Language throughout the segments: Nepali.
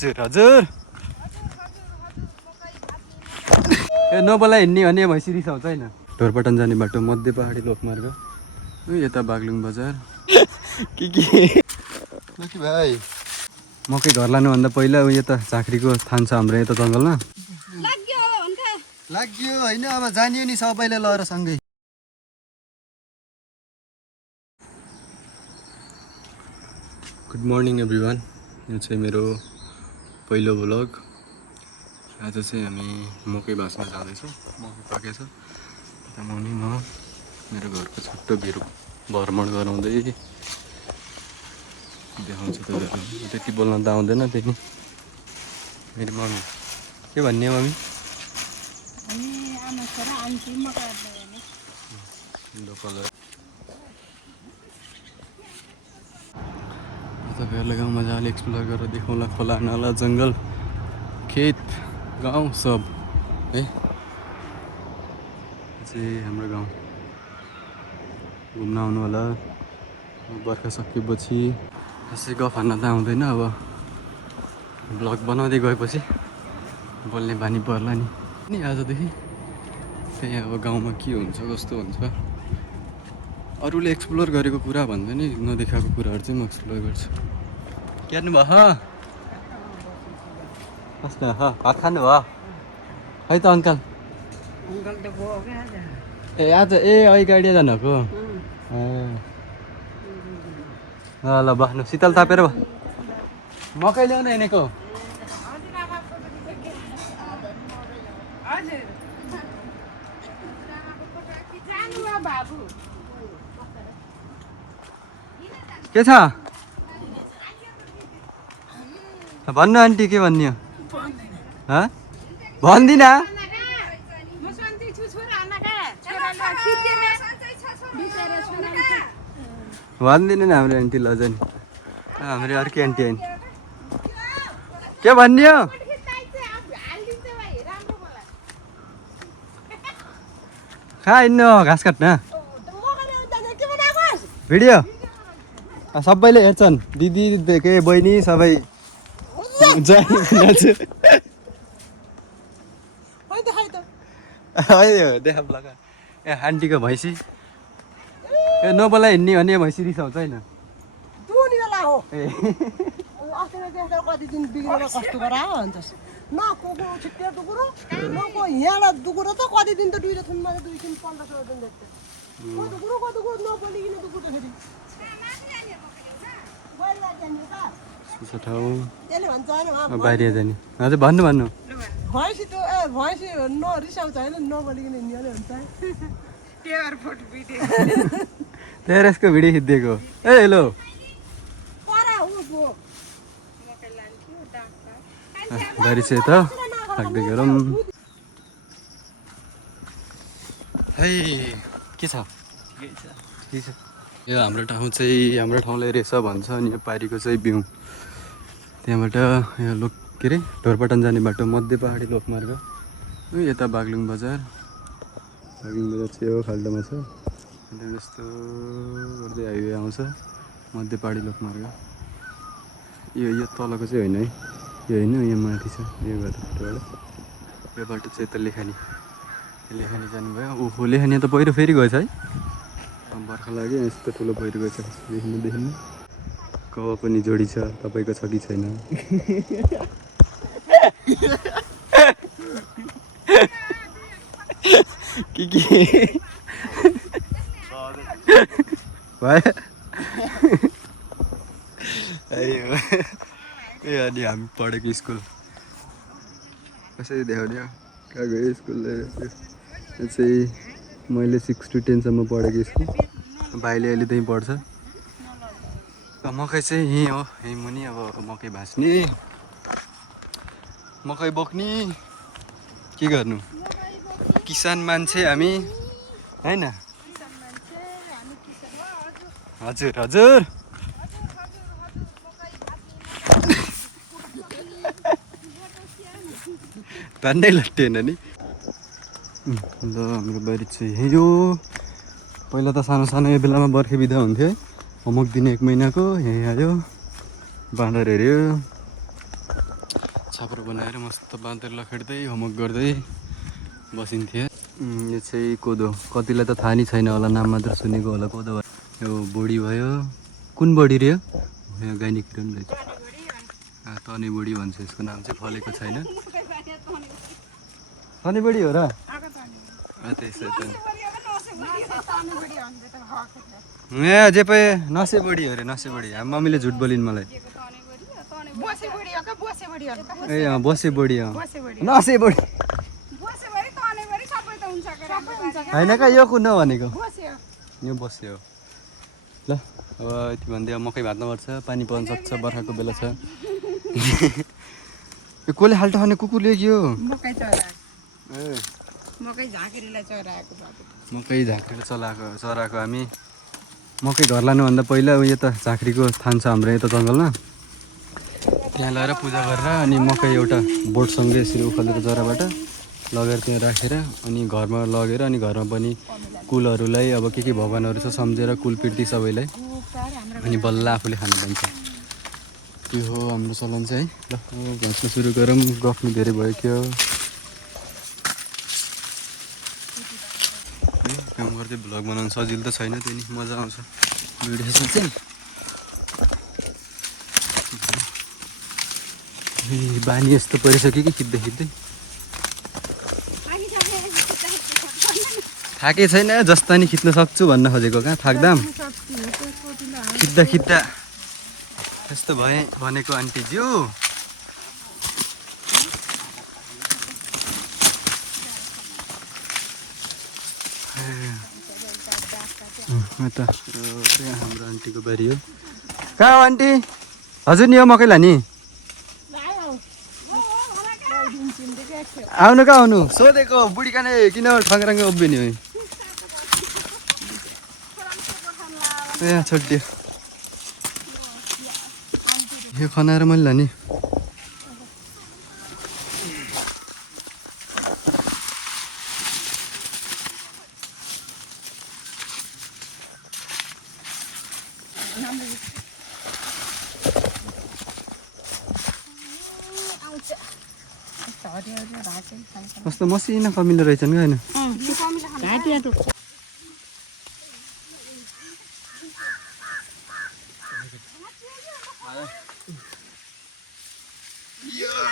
हजुर ए नबोला हिँड्ने भने भैँसी रिसाउँछ होइन। ढोरपाटन जाने बाटो मध्य पहाडी लोकमार्ग यता बागलुङ बजार के भाइ मकै घर लानुभन्दा पहिला यता झाँक्रीको थान छ हाम्रो यता जङ्गलमा लाग्यो होइन। अब जानियो नि सबैले लएर सँगै। गुड मर्निङ एभ्रिवान, यो चाहिँ मेरो पहिलो भ्लग। आज चाहिँ हामी मकै भाँच्न जाँदैछौँ। मकै पाकेछ यता मर्निङ म मेरो घरको छोटो भिर भ्रमण गराउँदै देखाउँछु तपाईँहरू। त्यति बोल्न त आउँदैन। त्यति मेरो मम्मी के भन्ने मम्मी तपाईँहरूलाई गाउँ मजाले एक्सप्लोर गरेर देखाउँला। खोला नाला जङ्गल खेत गाउँ सब है। चाहिँ हाम्रो गाउँ घुम्न आउनु होला। बर्खा सकिएपछि यसै गफ हान्न त आउँदैन। अब ब्लग बनाउँदै गएपछि बोल्ने बानी पर्ला नि आजदेखि। त्यही अब गाउँमा के हुन्छ कस्तो हुन्छ अरूले एक्सप्लोर गरेको कुरा भन्दा नि नदेखाएको कुराहरू चाहिँ म एक्सप्लोर गर्छु। क्यार्नु भयो कस्तो भात खानु भयो है त अङ्कल? ए आज गाडी जानुभएको ल बस्नु शीतल तापेर मकै ल्याउन हिँडेको। के छ भन्नु आन्टी के भन्ने हो? भन्दिन भन्दिनँ नि हाम्रो आन्टी लज नि। हाम्रो अर्कै आन्टी आइन के भन्ने हो? कहाँ हिँड्नु घाँस काट्न? भिडियो सबैले हेर्छन्, दिदी के बहिनी सबै देखा लगा। ए आन्टीको भैँसी ए नबोला हिँड्ने भने भैँसी रिसाउँछ होइन। कति दिन बिग्रेर कस्तो गरायो भन्छस् न कोको छिट्टे दुकुरो न को यहाँ दुकुरो त कति दिन त दुईले थुनमा 2 दिन 1500 दिन देख्छ को दुकुरो नबोलिकिन दुकुरो फेरि बाहिर जाने हजुर भन्नु भैँसी त भैँसी नरिसाउँछ होइन नबोलिकिन हिँड्ने हुन्छ। तेरेसको भिडियो खिचिदिएको ए हेलो बारी चाहिँ त राख्दै गरौँ है। के छ यो हाम्रो ठाउँलाई रेसा भन्छ अनि यो पारीको चाहिँ बिउ। त्यहाँबाट यो के अरे ढोरपाटन जाने बाटो मध्य पहाडी लोकमार्ग यता बागलुङ बजार चाहिँ यो खाल्डोमा छ। यस्तो गर्दै हाइवे आउँछ मध्य पहाडी लोकमार्ग। यो तलको चाहिँ होइन है, यो होइन यो माथि छ यो बाटोबाट। यो बाटो चाहिँ यता लेखानी जानुभयो। ओहो लेखानी त पहिरो फेरि गएछ है। बर्खा लाग्यो यस्तो ठुलो पहिरो गएछ देखिनु। कवा पनि जोडी छ, तपाईँको छ कि छैन? के भयो ए अनि हामी पढेको स्कुल कसरी देखाउने हो? कहाँ गयो स्कुल? यो चाहिँ मैले 6 to 10 सम्म पढेको स्कुल। भाइले अहिले त्यहीँ पढ्छ। मकै चाहिँ यहीँ हो, यहीँ मुनि। अब मकै भाँच्ने मकै बोक्ने के गर्नु, किसान मान्छे हामी होइन। हजुर भन्नै लट्टिएन नि। ल हाम्रो बारी चाहिँ यही हो। पहिला त सानो यो बेलामा बर्खे बिदा हुन्थ्यो है। होमवर्क दिने 1 महिनाको यहीँ आयो, बाँदर हेऱ्यो। छाप्रो बनाएर मस्त बाँधेर लखेड्दै होमवर्क गर्दै बसिन्थ्यो। यो चाहिँ कोदो, कतिलाई त थाहा नै छैन होला, नाम मात्र सुनेको होला कोदो। यो बोडी भयो, कुन बोडी रे यो गाइनी किरण रहेछ, तने बोडी भन्छ यसको नाम चाहिँ, फलेको छैन। तने बोडी हो र त्यसै त ए जे पे नसे बोडी हो रे, नसे बोडी। हाम्रो मम्मीले झुट बोलिन् मलाई। ए बसे बोडी, नसे बोडी होइन क्या, यो कुन हो भनेको, यो बस्यो। ल अब यति भन्दै अब मकै भात्नुपर्छ, पानी पर्न सक्छ, बर्खाको बेला छ। यो कसले हाल्टो खाने कुकुरले के हो? मकै झाँक्रीले चराएको हामी। मकै घर लानुभन्दा पहिला उयो त झाँक्रीको थान छ हाम्रो यता जङ्गलमा, त्यहाँ लगेर पूजा गरेर अनि मकै एउटा बोटसँगै यसरी उखालेर जराबाट लगेर त्यहाँ राखेर अनि घरमा लगेर अनि घरमा पनि कुलहरूलाई अब के भगवान्हरू छ सम्झेर कुल पिर्ती सबैलाई अनि बल्ल आफूले खानु पाइन्छ। त्यो हो हाम्रो चलन चाहिँ है। ल घाँच्न सुरु गरौँ, गफ नि धेरै भयो क्या। काम गर्दै भ्लग बनाउनु सजिलो त छैन, त्यो नि मजा आउँछ भिडियोमा चाहिँ। बानी यस्तो परिसक्यो कि खिच्दै खिच्दै थाके छैन, जस्ता नि खिच्न सक्छु भन्न खोजेको। कहाँ थाक्दाम, खिच्दा खिच्दा यस्तो भए भनेको आन्टीज्यू। यता हाम्रो आन्टीको बारी हो। कहाँ हो आन्टी? हजुर नि हो मकै लाने? आउनु कहाँ आउनु सोधेको, बुढी काने किन ठङ्राङ्गे उभिने हो? ए छोडिदियो, यो खनाएर मैले लाने। कस्तो मसिना कमिलो रहेछन् क्या होइन?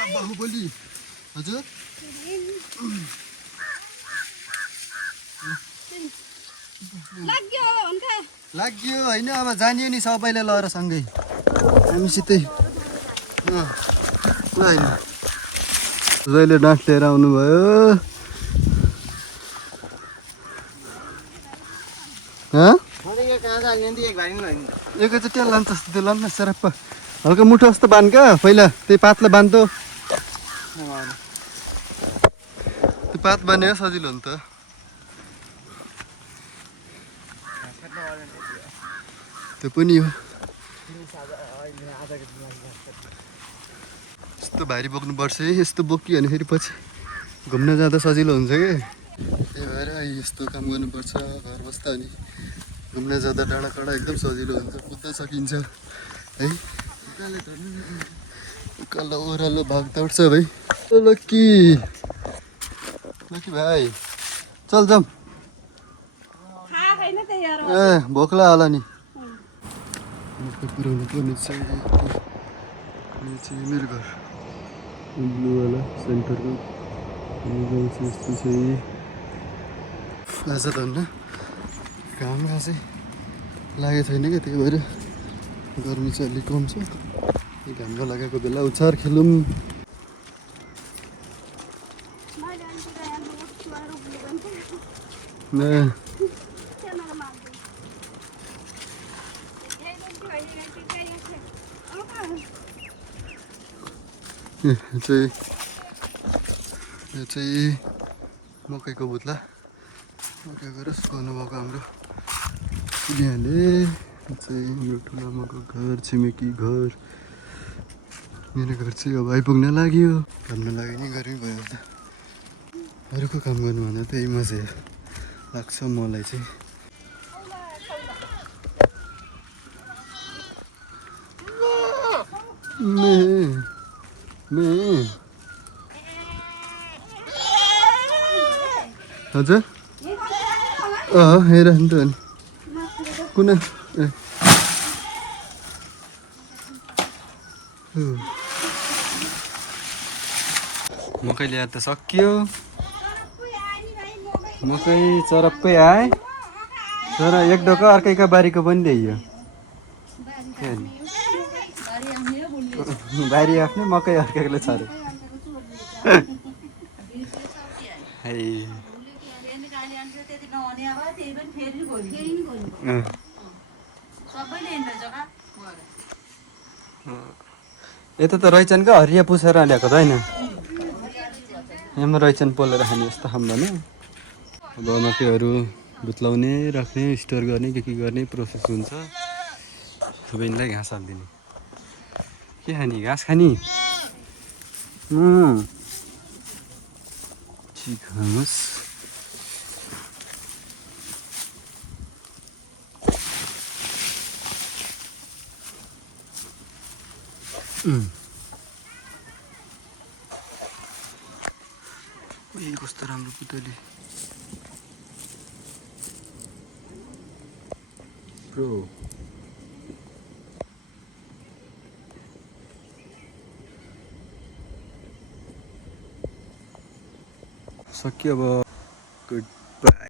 बाहुबली हजुर लाग्यो होइन, अब जानियो नि सबैले लएर सँगै हामीसितै। ल होइन जहिले डाँट लिएर आउनुभयो। एकैचोटि लान्छ त्यो लान्न सरप्प हल्का मुठो जस्तो बाँध क्या, पहिला त्यही पातलाई बाँध्दो, त्यो पात बाँध्यो सजिलो हो नि त। त्यो पनि हो, यस्तो भारी बोक्नुपर्छ है, यस्तो बोकियो भने फेरि पछि घुम्न जाँदा सजिलो हुन्छ कि, त्यही भएर यस्तो काम गर्नुपर्छ। घर बस्दा अनि घुम्न जाँदा डाँडा काँडा एकदम सजिलो हुन्छ, कुद्न सकिन्छ है। उकालो ओह्रालो भागदौड छ भाइ। लक्की लक्की भाइ चल जाऊँ। ए भोक होला नि, पुऱ्याउनु पर्ने छ। यो चाहिँ मेरो घर ब्लूवाला सेन्टरको यस्तो चाहिँ आज धन्न घाम चाहिँ लागेको छैन क्या, त्यही भएर गर्मी चाहिँ अलिक कम छ। घाममा लगाएको बेला उचार खेलौँ। यो चाहिँ मकैको बुत्ला, मकै गरेर सुकाउनु भएको हाम्रो यहाँले चाहिँ हाम्रो ठुलामाको घर, छिमेकी घर। मेरो घर चाहिँ अब आइपुग्न लाग्यो। काम नलाग्यो नि गर्मी भयो त, अरूको काम गर्नुभन्दा त्यही मजा लाग्छ मलाई चाहिँ। मे हजुर हेर नि त अनि कुन मकै ल्याएर त सकियो मकै चरप्पै आए तर एक डोका अर्कैका बारीको पनि ल्याइयो बारी आफ्नै मकै अर्कैले छरे यता त रैचनको हरिया पुछेर ल्याएको त होइन यहाँ रैचन पोलेर खाने यस्तो खाऊँ भने अब मकैहरू बुत्लाउने राख्ने स्टोर गर्ने के गर्ने प्रोसेस हुन्छ अब यिनीलाई घाँस हालिदिने के खाने घाँस खाने ठिक खानुहोस् कस्तो राम्रो पुतली प्रो सक्यो अब गुड बाई